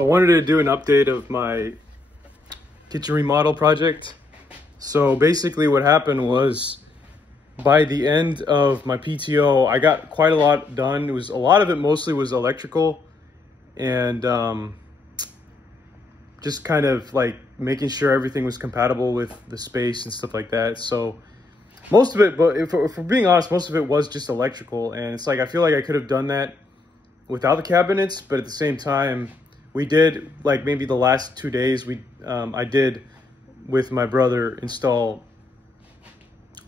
So I wanted to do an update of my kitchen remodel project. So basically what happened was, by the end of my PTO, I got quite a lot done. It was a lot of it mostly was electrical and just kind of like making sure everything was compatible with the space and stuff like that. So most of it, but if we're being honest, most of it was just electrical. And it's like, I feel like I could have done that without the cabinets, but at the same time, we did, like maybe the last 2 days, I did with my brother install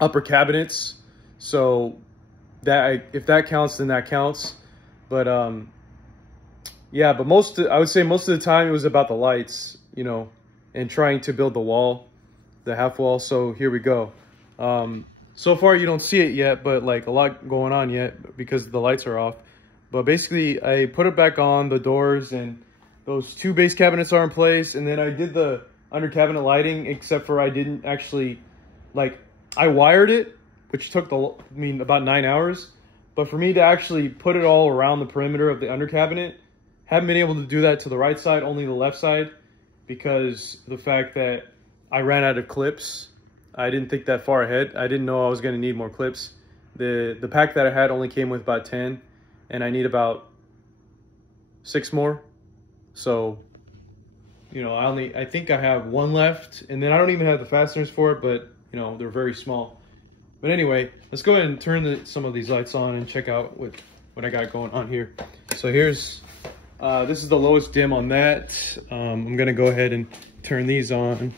upper cabinets. So that if that counts, then that counts. But yeah, but I would say most of the time it was about the lights, you know, and trying to build the wall, the half wall. So here we go. So far you don't see it yet, but like a lot going on yet because the lights are off. But basically I put it back on, the doors, and those 2 base cabinets are in place. And then I did the under cabinet lighting, except for I didn't actually, like, I wired it, which took about 9 hours. But for me to actually put it all around the perimeter of the under cabinet, haven't been able to do that to the right side, only the left side, because the fact that I ran out of clips. I didn't think that far ahead. I didn't know I was going to need more clips. The pack that I had only came with about 10, and I need about 6 more. So, you know, I think I have 1 left, and then I don't even have the fasteners for it, but you know, they're very small. But anyway, let's go ahead and turn some of these lights on and check out what I got going on here. So here's, this is the lowest dim on that. I'm gonna go ahead and turn these on.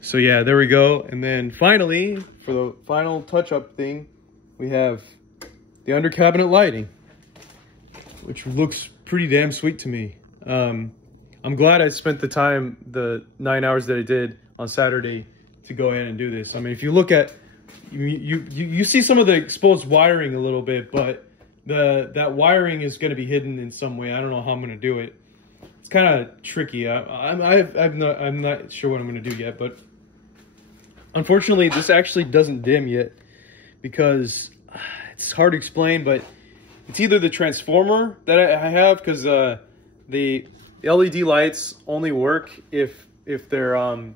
So yeah, there we go. And then finally, for the final touch-up thing, we have the under cabinet lighting, which looks pretty damn sweet to me. I'm glad I spent the time, the 9 hours that I did on Saturday, to go ahead and do this. I mean, if you look at, you see some of the exposed wiring a little bit, but that wiring is going to be hidden in some way. I don't know how I'm going to do it. It's kind of tricky. I'm not sure what I'm going to do yet, but unfortunately, this actually doesn't dim yet because it's hard to explain, but it's either the transformer that I have, because the LED lights only work if they're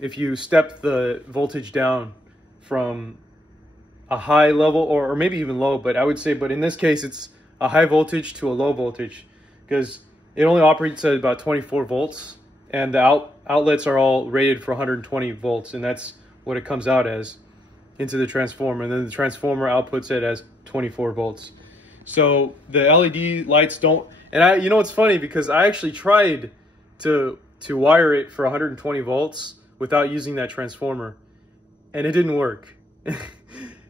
if you step the voltage down from a high level or maybe even low, but I would say, but in this case it's a high voltage to a low voltage, because it only operates at about 24 volts and the outlets are all rated for 120 volts, and that's what it comes out as into the transformer, and then the transformer outputs it as 24 volts. So the LED lights don't, and you know, it's funny because I actually tried to wire it for 120 volts without using that transformer, and it didn't work.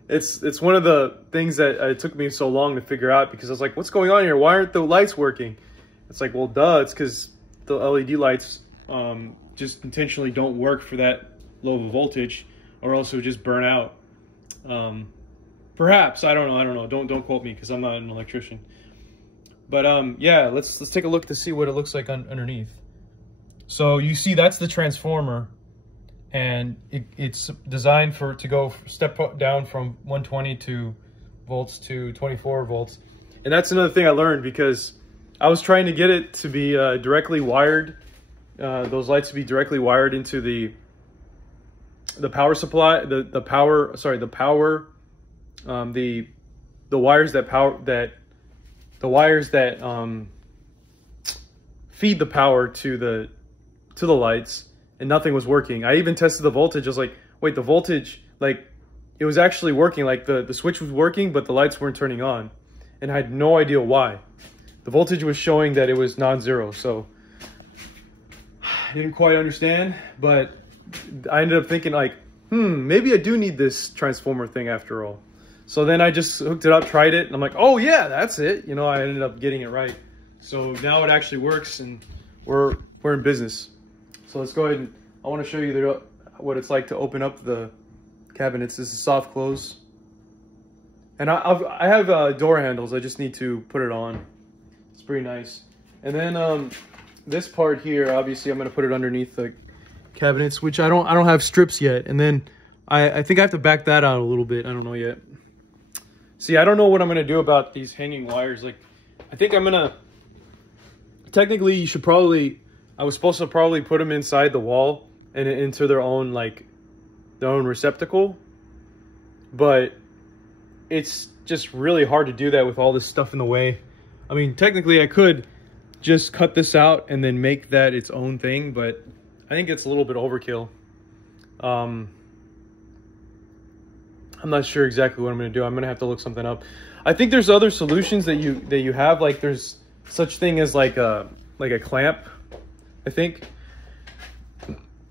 It's one of the things that it took me so long to figure out, because I was like, what's going on here? Why aren't the lights working? It's like, well, duh, it's because the LED lights just intentionally don't work for that low of a voltage, or else it would just burn out. Perhaps, I don't know. Don't quote me, because I'm not an electrician. But yeah, let's take a look to see what it looks like underneath. So you see, that's the transformer, and it's designed to go step down from 120 volts to 24 volts. And that's another thing I learned, because I was trying to get it to be directly wired, those lights to be directly wired into the power supply, the wires that feed the power to the lights, and nothing was working. I even tested the voltage. I was like, wait, the voltage, like, it was actually working, like the switch was working, but the lights weren't turning on, and I had no idea why. The voltage was showing that it was non-zero, so I didn't quite understand, but I ended up thinking, like, maybe I do need this transformer thing after all. So then I just hooked it up, tried it, and I'm like, oh yeah, that's it. You know, I ended up getting it right. So now it actually works, and we're in business. So let's go ahead and I want to show you what it's like to open up the cabinets. This is soft close, and I have door handles. I just need to put it on. It's pretty nice. And then this part here, obviously, I'm going to put it underneath the cabinets, which I don't have strips yet. And then I think I have to back that out a little bit. I don't know yet. See, I don't know what I'm going to do about these hanging wires. Like, I think I'm going to technically you should probably, I was supposed to probably put them inside the wall and into their own, like, their own receptacle. But it's just really hard to do that with all this stuff in the way. I mean, technically I could just cut this out and then make that its own thing, but I think it's a little bit overkill. I'm not sure exactly what I'm going to do. I'm going to have to look something up. I think there's other solutions that you have. Like there's such thing as like a clamp, I think.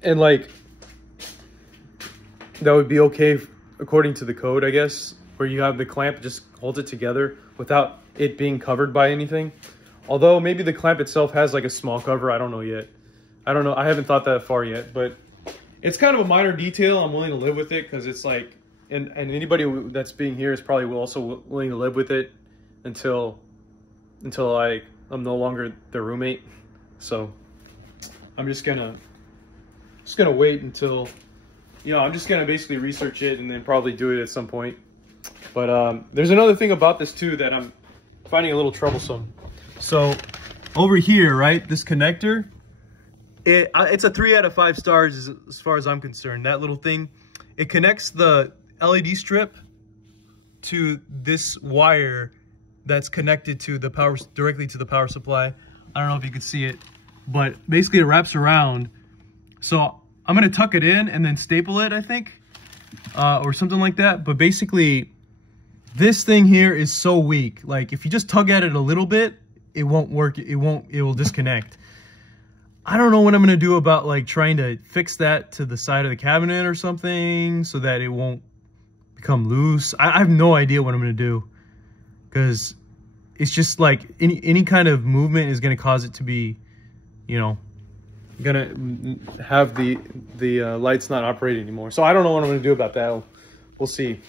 And like that would be okay according to the code, I guess, where you have the clamp just holds it together without it being covered by anything. Although maybe the clamp itself has like a small cover. I don't know yet. I don't know. I haven't thought that far yet, but it's kind of a minor detail. I'm willing to live with it because it's like, and anybody that's being here is probably also willing to live with it until I'm no longer their roommate. So I'm just gonna wait until, you know, I'm just gonna basically research it and then probably do it at some point. But there's another thing about this too that I'm finding a little troublesome. So over here, right, this connector, it's a 3 out of 5 stars as far as I'm concerned. That little thing, it connects the LED strip to this wire that's connected to the power, directly to the power supply. I don't know if you can see it, but basically it wraps around. So I'm gonna tuck it in and then staple it, I think, or something like that. But basically, this thing here is so weak. Like if you just tug at it a little bit, it won't work. It will disconnect. I don't know what I'm gonna do about like trying to fix that to the side of the cabinet or something so that it won't become loose. I have no idea what I'm gonna do, because it's just like any kind of movement is gonna cause it to be, you know, gonna have the lights not operate anymore. So I don't know what I'm gonna do about that. We'll see.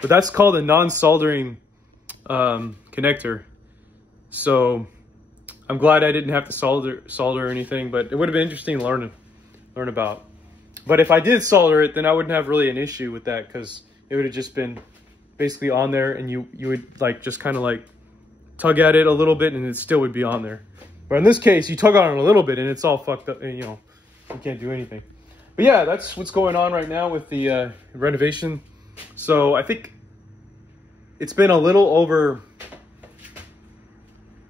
But that's called a non-soldering connector. So I'm glad I didn't have to solder or anything, but it would have been interesting to learn about. But if I did solder it, then I wouldn't have really an issue with that, because it would have just been basically on there, and you would like just kind of like tug at it a little bit and it still would be on there. But in this case, you tug on it a little bit and it's all fucked up, and you know, you can't do anything. But yeah, that's what's going on right now with the renovation. So I think it's been a little over,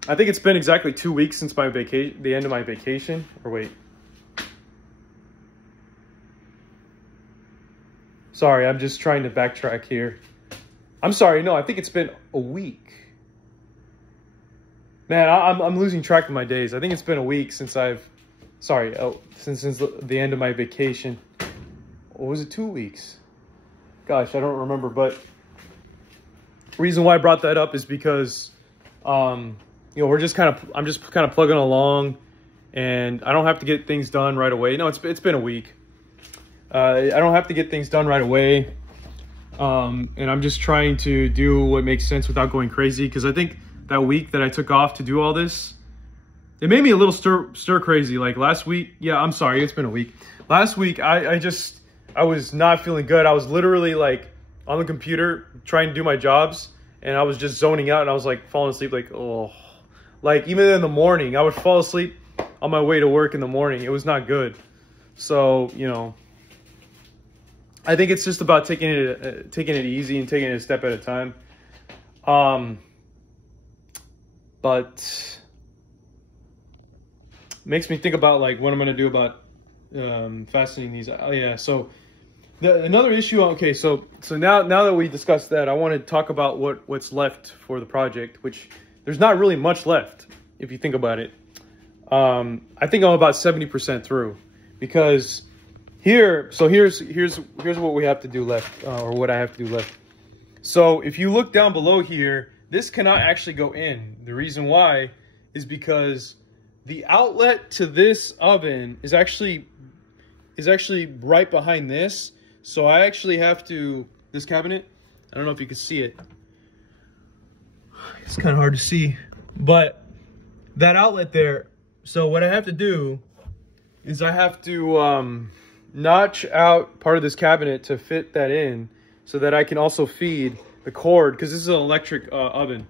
I think it's been exactly 2 weeks since my vacation, the end of my vacation. Or wait. Sorry, I'm just trying to backtrack here. I'm sorry, no, I think it's been a week. Man, I'm losing track of my days. I think it's been a week since since the end of my vacation. Or was it 2 weeks? Gosh, I don't remember, but the reason why I brought that up is because, you know, I'm just kind of plugging along, and I don't have to get things done right away. No, it's been a week. I don't have to get things done right away. And I'm just trying to do what makes sense without going crazy. Because I think that week that I took off to do all this, it made me a little stir crazy. Like last week, yeah, I'm sorry, it's been a week. Last week, I was not feeling good. I was literally like on the computer trying to do my jobs, and I was just zoning out, and I was like falling asleep, like, oh. Like even in the morning, I would fall asleep on my way to work in the morning. It was not good. So, you know, I think it's just about taking it easy and taking it a step at a time. But makes me think about like what I'm gonna do about fastening these. Oh yeah, so another issue. Okay, so now that we discussed that, I want to talk about what's left for the project, which there's not really much left if you think about it. I think I'm about 70% through, because here's what we have to do left, or what I have to do left. So if you look down below here, this cannot actually go in. The reason why is because the outlet to this oven is actually right behind this. So I actually have to, this cabinet, I don't know if you can see it. It's kind of hard to see, but that outlet there. So what I have to do is I have to notch out part of this cabinet to fit that in, so that I can also feed the cord, because this is an electric oven.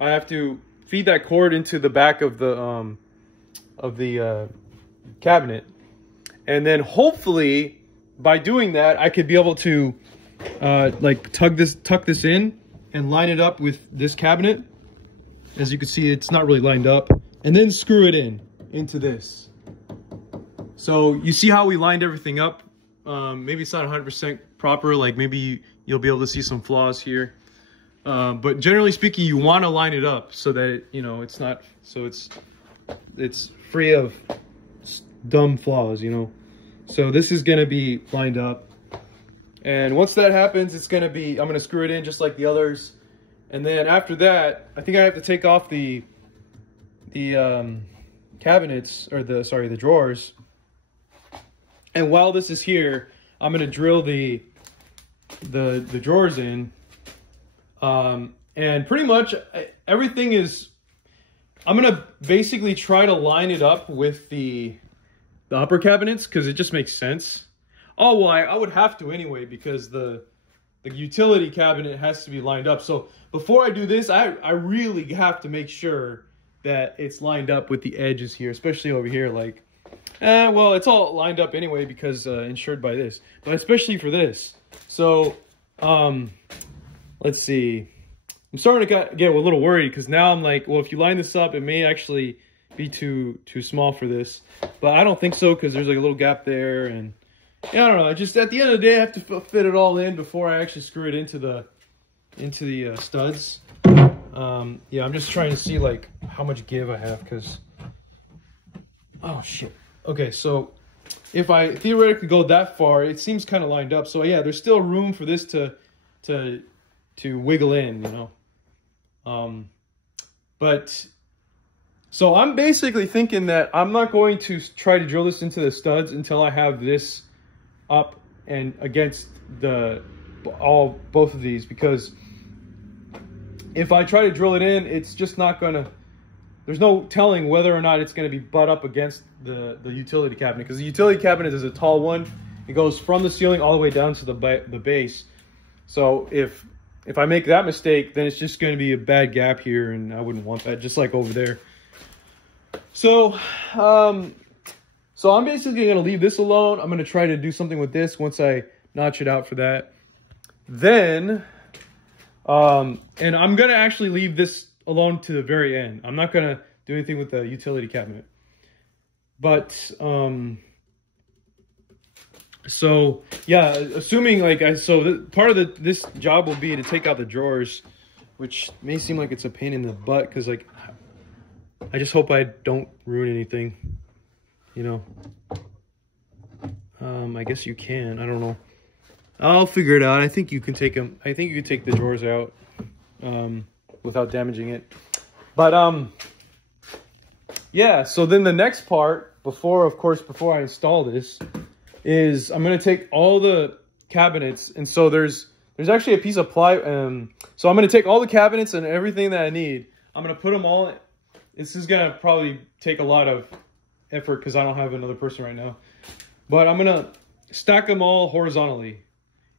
I have to feed that cord into the back of the cabinet, and then hopefully by doing that I could be able to like tuck this in and line it up with this cabinet. As you can see, it's not really lined up, and then screw it into this. So you see how we lined everything up. Maybe it's not 100% proper, like maybe you'll be able to see some flaws here, but generally speaking, you want to line it up so that you know it's not, so it's free of dumb flaws, you know. So this is going to be lined up, and once that happens, it's going to be, I'm going to screw it in just like the others. And then after that, I think I have to take off the cabinets, or the drawers. And while this is here, I'm gonna drill the drawers in, and pretty much everything is. I'm gonna basically try to line it up with the upper cabinets because it just makes sense. Oh well, I would have to anyway because the utility cabinet has to be lined up. So before I do this, I really have to make sure that it's lined up with the edges here, especially over here. Like, well, it's all lined up anyway because insured by this, but especially for this. So, let's see. I'm starting to get a little worried because now I'm like, well, if you line this up, it may actually be too small for this, but I don't think so because there's like a little gap there, and yeah, I don't know. I just, at the end of the day, I have to fit it all in before I actually screw it into the studs. Yeah, I'm just trying to see like how much give I have because, oh shit. Okay, so if I theoretically go that far, it seems kind of lined up. So yeah, there's still room for this to wiggle in, you know. But so I'm basically thinking that I'm not going to try to drill this into the studs until I have this up and against both of these, because if I try to drill it in, it's just not gonna, there's no telling whether or not it's gonna be butt up against the utility cabinet, because the utility cabinet is a tall one. It goes from the ceiling all the way down to the base. So if I make that mistake, then it's just going to be a bad gap here, and I wouldn't want that, just like over there. So so I'm basically going to leave this alone. I'm going to try to do something with this once I notch it out for that. Then and I'm going to actually leave this alone to the very end. I'm not going to do anything with the utility cabinet. But so yeah, assuming like part of this job will be to take out the drawers, which may seem like it's a pain in the butt because like I just hope I don't ruin anything, you know. I guess you can. I don't know. I'll figure it out. I think you can take them. I think you can take the drawers out without damaging it. But yeah. So then the next part, before I install this, is I'm going to take all the cabinets, and so there's actually a piece of ply, so I'm going to take all the cabinets and everything that I need. I'm going to put them all in. This is going to probably take a lot of effort because I don't have another person right now, but I'm going to stack them all horizontally.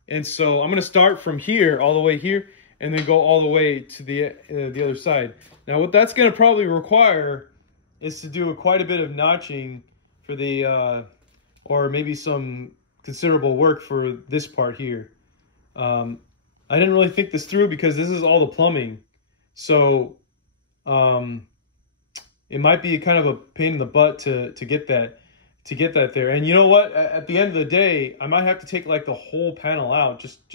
And so I'm going to start from here all the way here and then go all the way to the other side. Now what that's going to probably require is to do quite a bit of notching for the or maybe some considerable work for this part here. I didn't really think this through because this is all the plumbing. So it might be kind of a pain in the butt to get that there. And you know what? At the end of the day, I might have to take like the whole panel out, just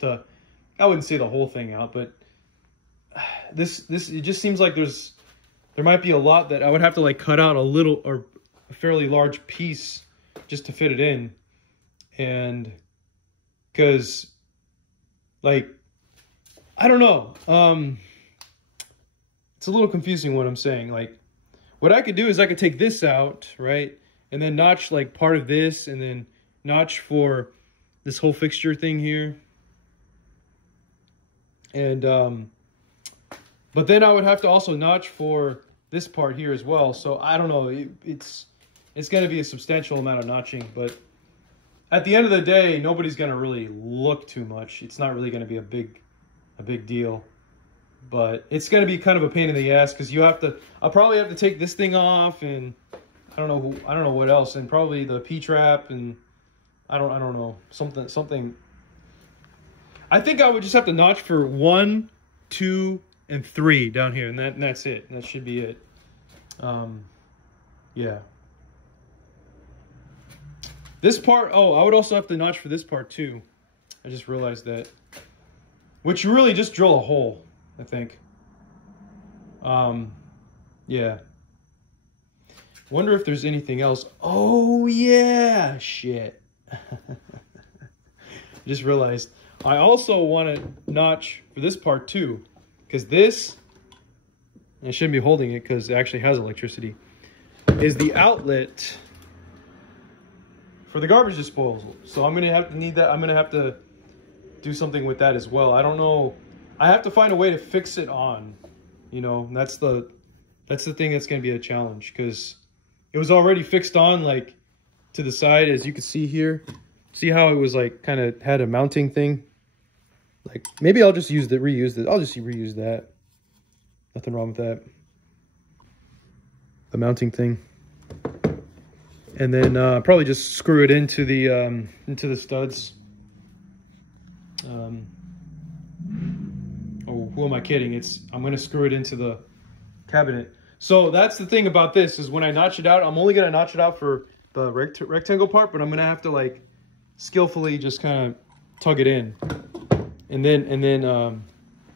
to, I wouldn't say the whole thing out, but this it just seems like there might be a lot that I would have to like cut out a little or a fairly large piece just to fit it in. And because like I don't know, it's a little confusing what I'm saying. Like what I could do is I could take this out, right, and then notch like part of this, and then notch for this whole fixture thing here. And but then I would have to also notch for this part here as well. So I don't know, it's going to be a substantial amount of notching, but at the end of the day, nobody's going to really look too much. It's not really going to be a big deal. but it's going to be kind of a pain in the ass because I'll probably have to take this thing off, and I don't know what else, and probably the P-trap, and I don't know, something. I think I would just have to notch for 1, 2, and 3 down here, and that's it. That should be it. Yeah. This part, oh, I would also have to notch for this part too. I just realized that. Which you really just drill a hole, I think. Yeah. Wonder if there's anything else. Oh yeah, shit. Just realized. I also want to notch for this part too, because this, I shouldn't be holding it because it actually has electricity, is the outlet for the garbage disposal. So I'm gonna have to need that. I'm gonna have to do something with that as well. I don't know. I have to find a way to fix it on. You know, that's the thing that's gonna be a challenge, because it was already fixed on like to the side, as you can see here. See how it was like kind of had a mounting thing? Like maybe I'll just reuse it. I'll just reuse that. Nothing wrong with that. The mounting thing. And then probably just screw it into the studs. Oh, who am I kidding? I'm gonna screw it into the cabinet. So that's the thing about this, is when I notch it out, I'm only gonna notch it out for the rectangle part, but I'm gonna have to like skillfully just kind of tug it in, and then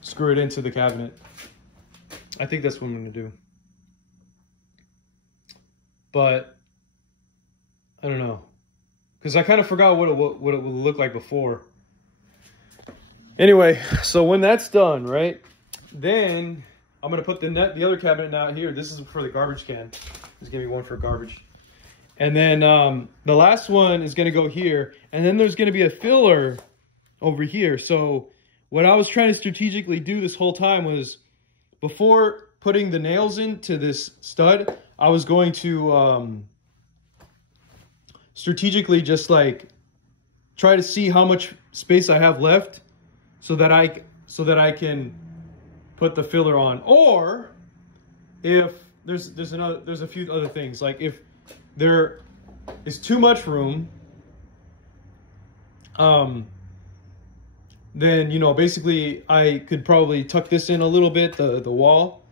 screw it into the cabinet. I think that's what I'm gonna do. But I don't know, because I kind of forgot what it would look like before. Anyway, so when that's done, right, then I'm gonna put the other cabinet out here. This is for the garbage can. There's gonna be one for garbage. And then the last one is gonna go here, and then there's gonna be a filler over here. So what I was trying to strategically do this whole time was, before putting the nails into this stud, I was going to strategically just like try to see how much space I have left, so that I can put the filler on. Or if there's a few other things, like if there is too much room, then, you know, basically I could probably tuck this in a little bit, the wall,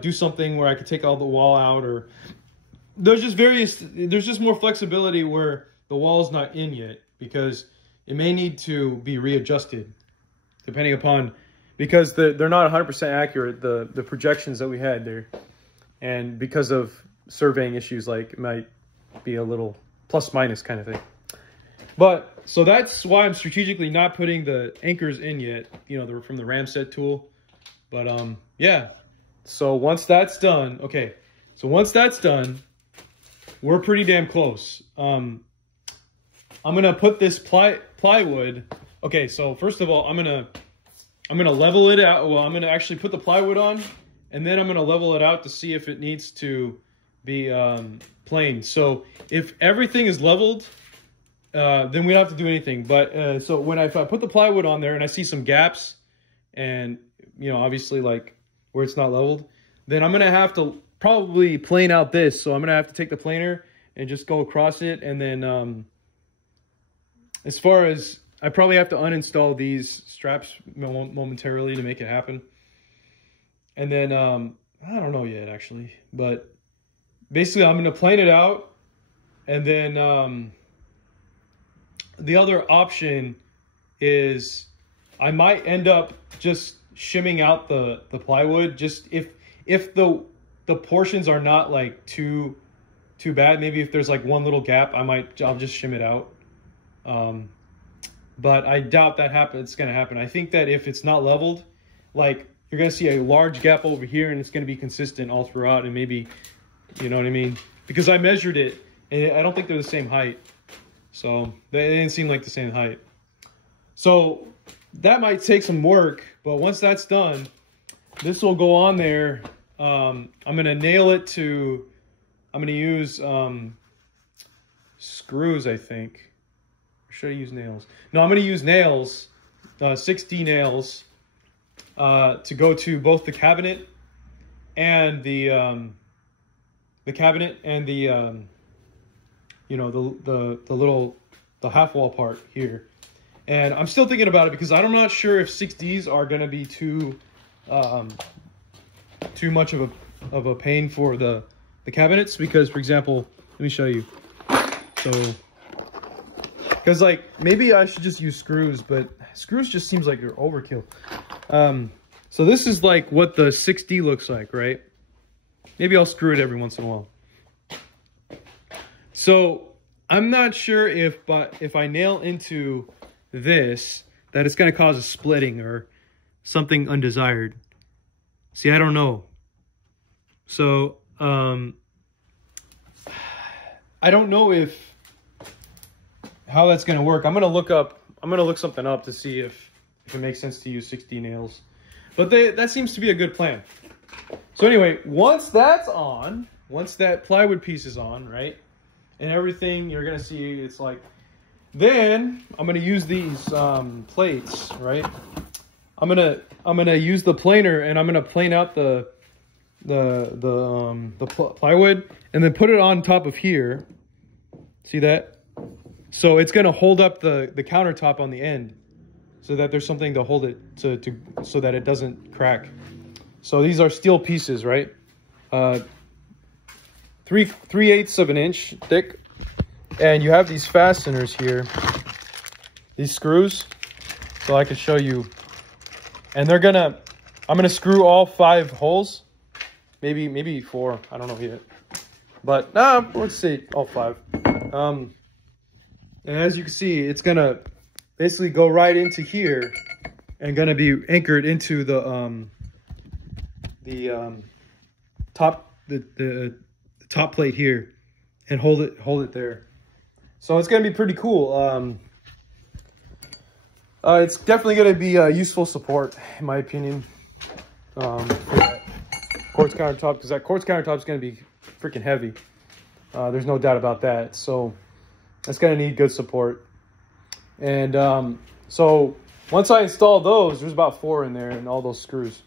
do something where I could take all the wall out, or there's just more flexibility where the wall's not in yet, because it may need to be readjusted depending upon, because they're not 100% accurate, the projections that we had there, and because of surveying issues, like it might be a little plus minus kind of thing. But so that's why I'm strategically not putting the anchors in yet, you know, from the Ramset tool. But yeah, so once that's done, okay, so once that's done, we're pretty damn close. I'm gonna put this plywood. Okay, so first of all, I'm gonna level it out. Well, I'm gonna actually put the plywood on, and then I'm gonna level it out to see if it needs to be planed. So if everything is leveled, then we don't have to do anything. But so if I put the plywood on there and I see some gaps, and you know, obviously like where it's not leveled, then I'm gonna have to probably plane out this. So I'm gonna have to take the planer and just go across it, and then as far as, I probably have to uninstall these straps momentarily to make it happen. And then, I don't know yet actually, but basically I'm going to plane it out. And then the other option is I might end up just shimming out the plywood, just if the portions are not like too bad. Maybe if there's like one little gap, I'll just shim it out. But I doubt it's going to happen. I think that if it's not leveled, like you're going to see a large gap over here, and it's going to be consistent all throughout, and maybe, you know what I mean? Because I measured it, and I don't think they're the same height. So they didn't seem like the same height. So that might take some work, but once that's done, this will go on there. I'm going to nail it to, I'm going to use screws, I think. Or should I use nails? No, I'm going to use nails, 6D nails. to go to both the cabinet and the you know, the half wall part here. And I'm still thinking about it because I'm not sure if 6Ds are going to be too much of a pain for the cabinets. Because, for example, let me show you. So, because like maybe I should just use screws, but screws just seems like they're overkill. So this is like what the 6D looks like, right? Maybe I'll screw it every once in a while. So I'm not sure if I nail into this that it's going to cause a splitting or something undesired. See, I don't know. So I don't know how that's going to work. I'm going to look something up to see if it makes sense to use 6D nails. But that seems to be a good plan. So anyway, once that's on, once that plywood piece is on, right? And everything, you're going to see it's like, then I'm going to use these plates, right? I'm going to use the planer, and I'm going to plane out the plywood and then put it on top of here. See that? So it's going to hold up the countertop on the end so that there's something to hold it so that it doesn't crack. So these are steel pieces, right? 3/8 of an inch thick, and you have these fasteners here, these screws, so I can show you. And I'm gonna screw all 5 holes, maybe 4, I don't know yet, but let's say all 5. And as you can see, it's gonna basically go right into here and gonna be anchored into the top plate here and hold it there. So it's gonna be pretty cool. It's definitely gonna be a useful support, in my opinion, for that quartz countertop, because that quartz countertop is gonna be freaking heavy. There's no doubt about that. So it's gonna need good support. And so once I install those, there's about 4 in there and all those screws.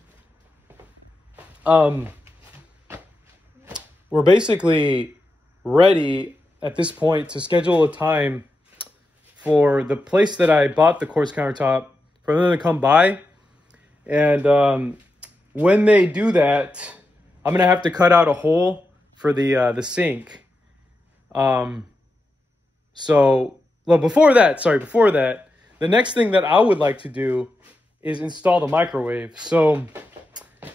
We're basically ready at this point to schedule a time for the place that I bought the quartz countertop for them to come by. And when they do that, I'm gonna have to cut out a hole for the sink. So, well, before that, the next thing that I would like to do is install the microwave. So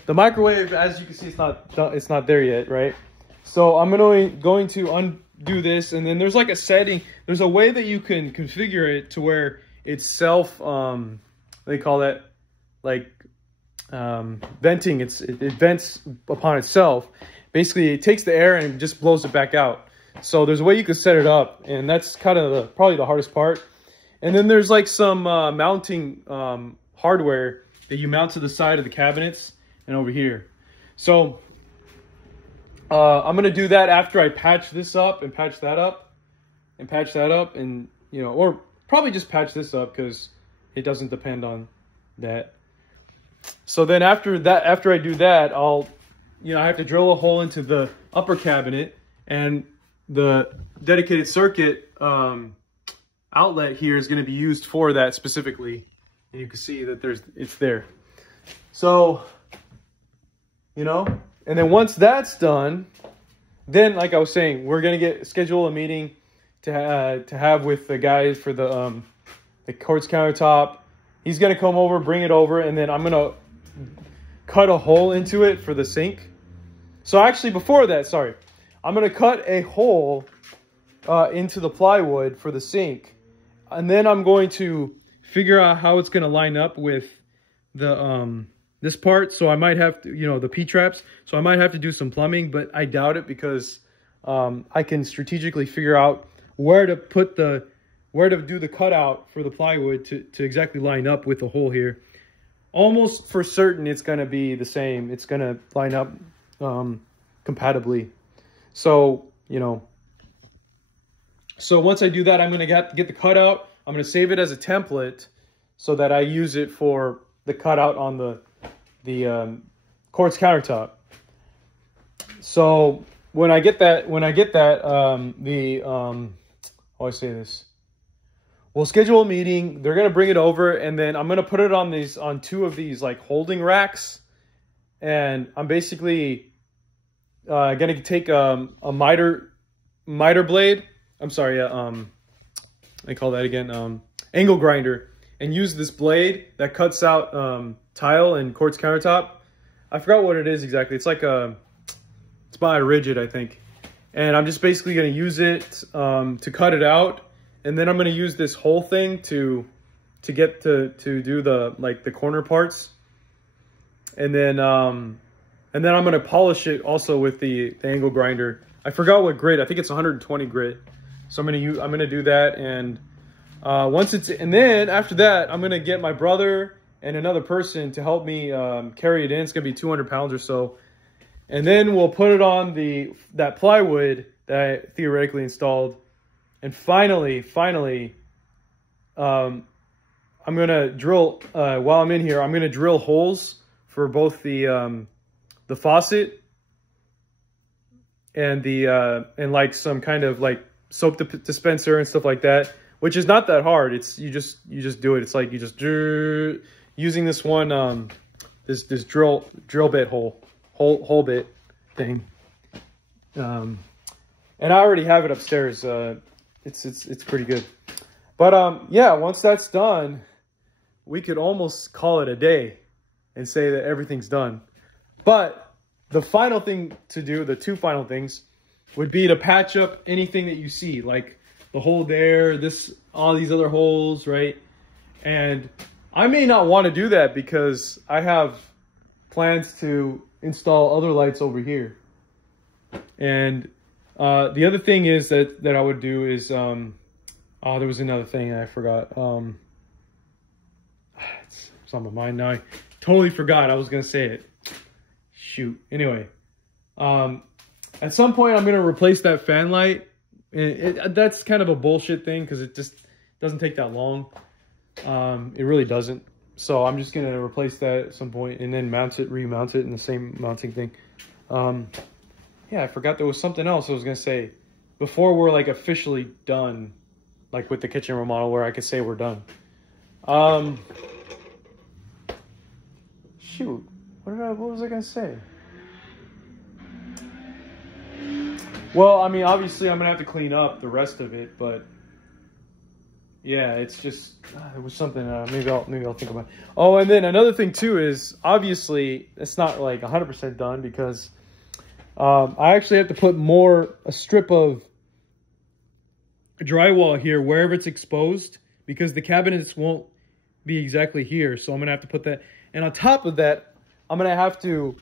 the microwave, as you can see, it's not there yet, right? So I'm going to undo this, and then there's like a setting. There's a way that you can configure it to where it's they call that like venting. It vents upon itself. Basically, it takes the air and it just blows it back out. So there's a way you can set it up, and that's kind of probably the hardest part. And then there's like some mounting hardware that you mount to the side of the cabinets and over here. So I'm gonna do that after I patch this up and patch that up and patch that up, and you know, or probably just patch this up because it doesn't depend on that. So then after I do that, I have to drill a hole into the upper cabinet, and the dedicated circuit outlet here is going to be used for that specifically, and you can see that it's there. So, you know, and then once that's done, then like I was saying, we're going to schedule a meeting to have with the guys for the quartz countertop. He's going to come over, bring it over, and then I'm going to cut a hole into it for the sink. So actually, before that, sorry, I'm going to cut a hole into the plywood for the sink, and then I'm going to figure out how it's going to line up with the this part. So I might have to, you know, the P-traps. So I might have to do some plumbing, but I doubt it, because I can strategically figure out where to do the cutout for the plywood to exactly line up with the hole here. Almost for certain it's going to be the same. It's going to line up compatibly. So, you know, so once I do that, I'm going to get the cutout. I'm going to save it as a template so that I use it for the cutout on quartz countertop. So when I get that, how do I say this? We'll schedule a meeting. They're gonna bring it over, and then I'm gonna put it on two of these like holding racks, and I'm basically gonna take a miter blade. I'm sorry, I call that again, angle grinder, and use this blade that cuts out tile and quartz countertop. I forgot what it is exactly. It's like it's by Rigid, I think. And I'm just basically going to use it to cut it out, and then I'm going to use this whole thing to get to do the corner parts, and then I'm going to polish it also with the angle grinder. I forgot what grit. I think it's 120 grit. So I'm going to do that, and and then after that, I'm going to get my brother and another person to help me carry it in. It's going to be 200 pounds or so. And then we'll put it on that plywood that I theoretically installed. And finally, I'm going to drill, while I'm in here, I'm going to drill holes for both the faucet and and like some kind of like soap dispenser and stuff like that, which is not that hard. It's you just do it. It's like you just using this one this drill bit hole bit thing, and I already have it upstairs. It's pretty good, but yeah, once that's done, we could almost call it a day and say that everything's done. But the final thing to do, the two final things, would be to patch up anything that you see, like the hole there, all these other holes, right? And I may not want to do that because I have plans to install other lights over here. And the other thing is that I would do is there was another thing I forgot. It's on my mind now. I totally forgot I was gonna say it. Shoot. Anyway, at some point I'm gonna replace that fan light. That's kind of a bullshit thing because it just doesn't take that long. It really doesn't. So I'm just gonna replace that at some point and then remount it in the same mounting thing. Yeah, I forgot there was something else I was gonna say before we're like officially done, like with the kitchen remodel, where I could say we're done. Shoot, what was I gonna say? Well, I mean, obviously I'm gonna have to clean up the rest of it, but yeah, it's just it was something. Maybe I'll think about it. Oh, and then another thing too is obviously it's not like 100% done because I actually have to put a strip of drywall here wherever it's exposed because the cabinets won't be exactly here. So I'm gonna have to put that, and on top of that, I'm gonna have to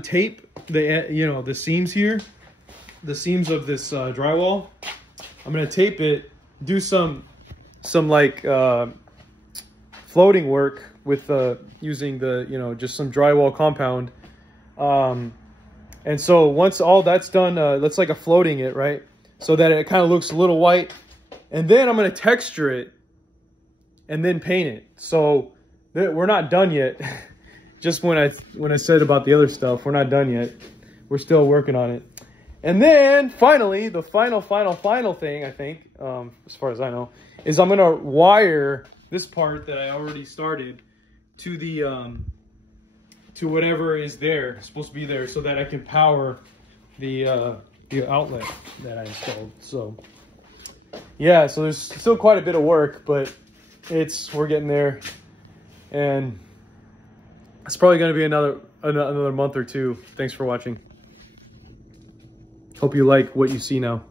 tape the seams here, the seams of this drywall. I'm gonna tape it. Do some like floating work with using just some drywall compound, and so once all that's done, that's like a floating it, right, so that it kind of looks a little white, and then I'm going to texture it and then paint it. So we're not done yet. Just when I said about the other stuff, we're not done yet. We're still working on it. And then finally, the final thing, I think, as far as I know, is I'm gonna wire this part that I already started to the to whatever is there, supposed to be there, so that I can power the outlet that I installed. So yeah, so there's still quite a bit of work, but we're getting there, and it's probably gonna be another month or two. Thanks for watching. Hope you like what you see now.